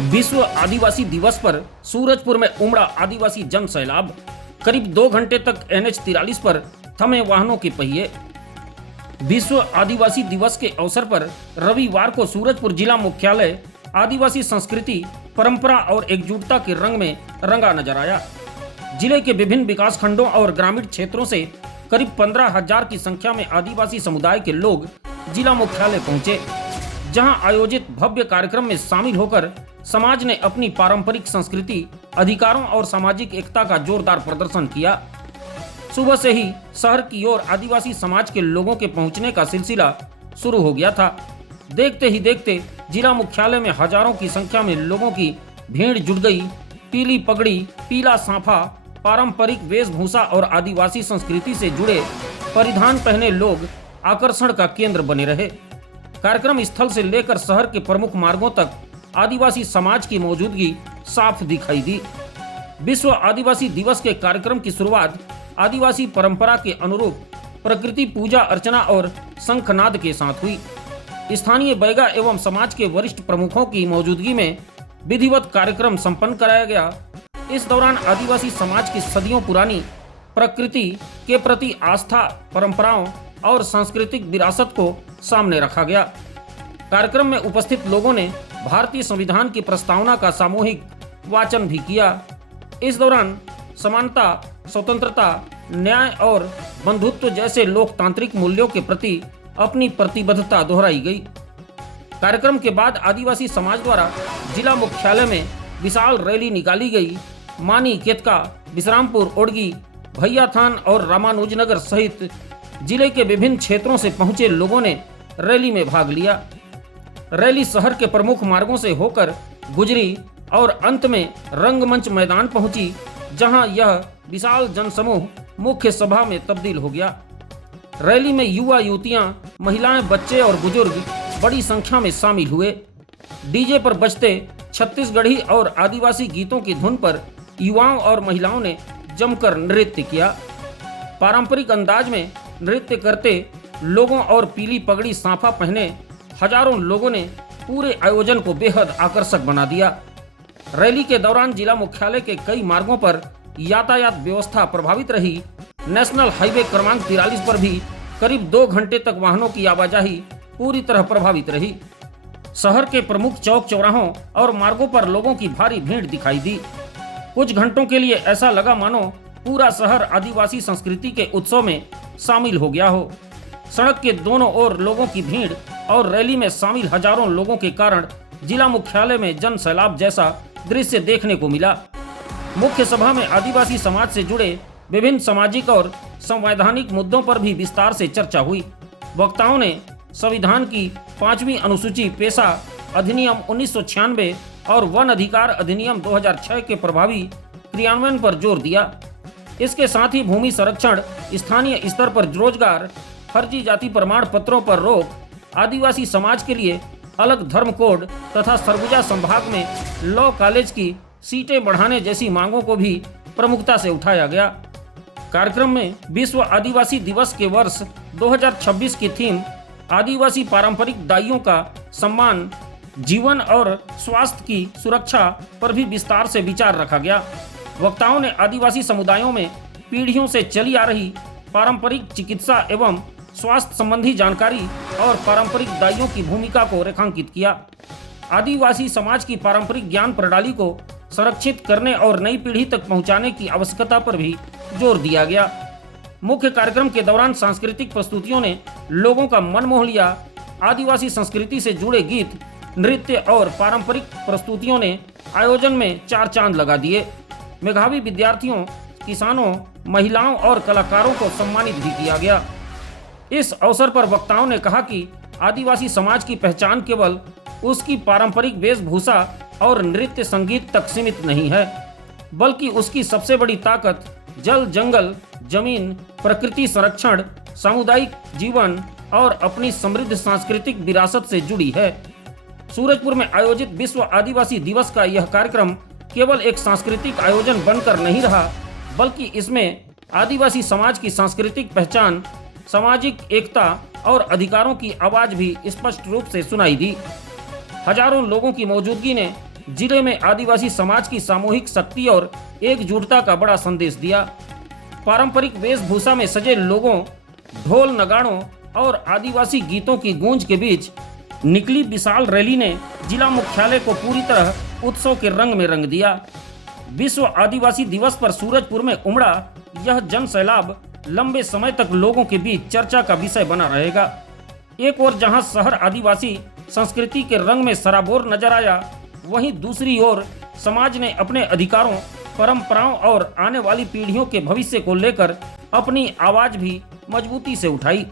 विश्व आदिवासी दिवस पर सूरजपुर में उमड़ा आदिवासी जन सैलाब। करीब 2 घंटे तक NH 43 पर थमे वाहनों के पहिए। विश्व आदिवासी दिवस के अवसर पर रविवार को सूरजपुर जिला मुख्यालय आदिवासी संस्कृति, परंपरा और एकजुटता के रंग में रंगा नजर आया। जिले के विभिन्न विकास खंडों और ग्रामीण क्षेत्रों से करीब 15,000 की संख्या में आदिवासी समुदाय के लोग जिला मुख्यालय पहुंचे, जहां आयोजित भव्य कार्यक्रम में शामिल होकर समाज ने अपनी पारंपरिक संस्कृति, अधिकारों और सामाजिक एकता का जोरदार प्रदर्शन किया। सुबह से ही शहर की ओर आदिवासी समाज के लोगों के पहुंचने का सिलसिला शुरू हो गया था। देखते ही देखते जिला मुख्यालय में हजारों की संख्या में लोगों की भीड़ जुट गई। पीली पगड़ी, पीला साफा, पारंपरिक वेशभूषा और आदिवासी संस्कृति से जुड़े परिधान पहने लोग आकर्षण का केंद्र बने रहे। कार्यक्रम स्थल से लेकर शहर के प्रमुख मार्गों तक आदिवासी समाज की मौजूदगी साफ दिखाई दी। विश्व आदिवासी दिवस के कार्यक्रम की शुरुआत आदिवासी परंपरा के अनुरूप प्रकृति पूजा अर्चना और शंखनाद के साथ हुई। स्थानीय बैगा एवं समाज के वरिष्ठ प्रमुखों की मौजूदगी में विधिवत कार्यक्रम संपन्न कराया गया। इस दौरान आदिवासी समाज की सदियों पुरानी प्रकृति के प्रति आस्था, परंपराओं और सांस्कृतिक विरासत को सामने रखा गया। कार्यक्रम में उपस्थित लोगों ने भारतीय संविधान की प्रस्तावना का सामूहिक वाचन भी किया। इस दौरान समानता, स्वतंत्रता, न्याय और बंधुत्व जैसे लोकतांत्रिक मूल्यों के प्रति अपनी प्रतिबद्धता दोहराई गई। कार्यक्रम के बाद आदिवासी समाज द्वारा जिला मुख्यालय में विशाल रैली निकाली गई। मानी, केतका, विश्रामपुर, ओडगी, भैयाथान और रामानुजनगर सहित जिले के विभिन्न क्षेत्रों से पहुंचे लोगों ने रैली में भाग लिया। रैली शहर के प्रमुख मार्गों से होकर गुजरी और अंत में रंगमंच मैदान पहुंची, जहां यह विशाल जनसमूह मुख्य सभा में तब्दील हो गया। रैली में युवा युवतियां, महिलाएं, बच्चे और बुजुर्ग बड़ी संख्या में शामिल हुए। डीजे पर बजते छत्तीसगढ़ी और आदिवासी गीतों की धुन पर युवाओं और महिलाओं ने जमकर नृत्य किया। पारंपरिक अंदाज में नृत्य करते लोगों और पीली पगड़ी साफा पहने हजारों लोगों ने पूरे आयोजन को बेहद आकर्षक बना दिया। रैली के दौरान जिला मुख्यालय के कई मार्गों पर यातायात व्यवस्था प्रभावित रही। नेशनल हाईवे क्रमांक 43 पर भी करीब 2 घंटे तक वाहनों की आवाजाही पूरी तरह प्रभावित रही। शहर के प्रमुख चौक चौराहों और मार्गों पर लोगों की भारी भीड़ दिखाई दी। कुछ घंटों के लिए ऐसा लगा मानो पूरा शहर आदिवासी संस्कृति के उत्सव में शामिल हो गया हो। सड़क के दोनों ओर लोगों की भीड़ और रैली में शामिल हजारों लोगों के कारण जिला मुख्यालय में जन सैलाब जैसा दृश्य देखने को मिला। मुख्य सभा में आदिवासी समाज से जुड़े विभिन्न सामाजिक और संवैधानिक मुद्दों पर भी विस्तार से चर्चा हुई। वक्ताओं ने संविधान की 5वीं अनुसूची, पेशा अधिनियम 1996 और वन अधिकार अधिनियम 2006 के प्रभावी क्रियान्वयन पर जोर दिया। इसके साथ ही भूमि संरक्षण, स्थानीय स्तर पर रोजगार, फर्जी जाति प्रमाण पत्रों पर रोक, आदिवासी समाज के लिए अलग धर्म कोड तथा सरगुजा संभाग में लॉ कॉलेज की सीटें बढ़ाने जैसी मांगों को भी प्रमुखता से उठाया गया। कार्यक्रम में विश्व आदिवासी दिवस के वर्ष 2026 की थीम आदिवासी पारंपरिक दाइयों का सम्मान, जीवन और स्वास्थ्य की सुरक्षा पर भी विस्तार से विचार रखा गया। वक्ताओं ने आदिवासी समुदायों में पीढ़ियों से चली आ रही पारंपरिक चिकित्सा एवं स्वास्थ्य संबंधी जानकारी और पारंपरिक दाइयों की भूमिका को रेखांकित किया। आदिवासी समाज की पारंपरिक ज्ञान प्रणाली को संरक्षित करने और नई पीढ़ी तक पहुंचाने की आवश्यकता पर भी जोर दिया गया। मुख्य कार्यक्रम के दौरान सांस्कृतिक प्रस्तुतियों ने लोगों का मन मोह लिया। आदिवासी संस्कृति से जुड़े गीत, नृत्य और पारंपरिक प्रस्तुतियों ने आयोजन में 4 चांद लगा दिए। मेधावी विद्यार्थियों, किसानों, महिलाओं और कलाकारों को सम्मानित भी किया गया। इस अवसर पर वक्ताओं ने कहा कि आदिवासी समाज की पहचान केवल उसकी पारंपरिक वेशभूषा और नृत्य संगीत तक सीमित नहीं है, बल्कि उसकी सबसे बड़ी ताकत जल, जंगल, जमीन, प्रकृति संरक्षण, सामुदायिक जीवन और अपनी समृद्ध सांस्कृतिक विरासत से जुड़ी है। सूरजपुर में आयोजित विश्व आदिवासी दिवस का यह कार्यक्रम केवल एक सांस्कृतिक आयोजन बनकर नहीं रहा, बल्कि इसमें आदिवासी समाज की सांस्कृतिक पहचान, सामाजिक एकता और अधिकारों की आवाज भी स्पष्ट रूप से सुनाई दी। हजारों लोगों की मौजूदगी ने जिले में आदिवासी समाज की सामूहिक शक्ति और एकजुटता का बड़ा संदेश दिया। पारंपरिक वेशभूषा में सजे लोगों, ढोल नगाड़ों और आदिवासी गीतों की गूंज के बीच निकली विशाल रैली ने जिला मुख्यालय को पूरी तरह उत्सव के रंग में रंग दिया। विश्व आदिवासी दिवस पर सूरजपुर में उमड़ा यह जन सैलाब लंबे समय तक लोगों के बीच चर्चा का विषय बना रहेगा। एक ओर जहां शहर आदिवासी संस्कृति के रंग में सराबोर नजर आया, वहीं दूसरी ओर समाज ने अपने अधिकारों, परंपराओं और आने वाली पीढ़ियों के भविष्य को लेकर अपनी आवाज भी मजबूती से उठाई।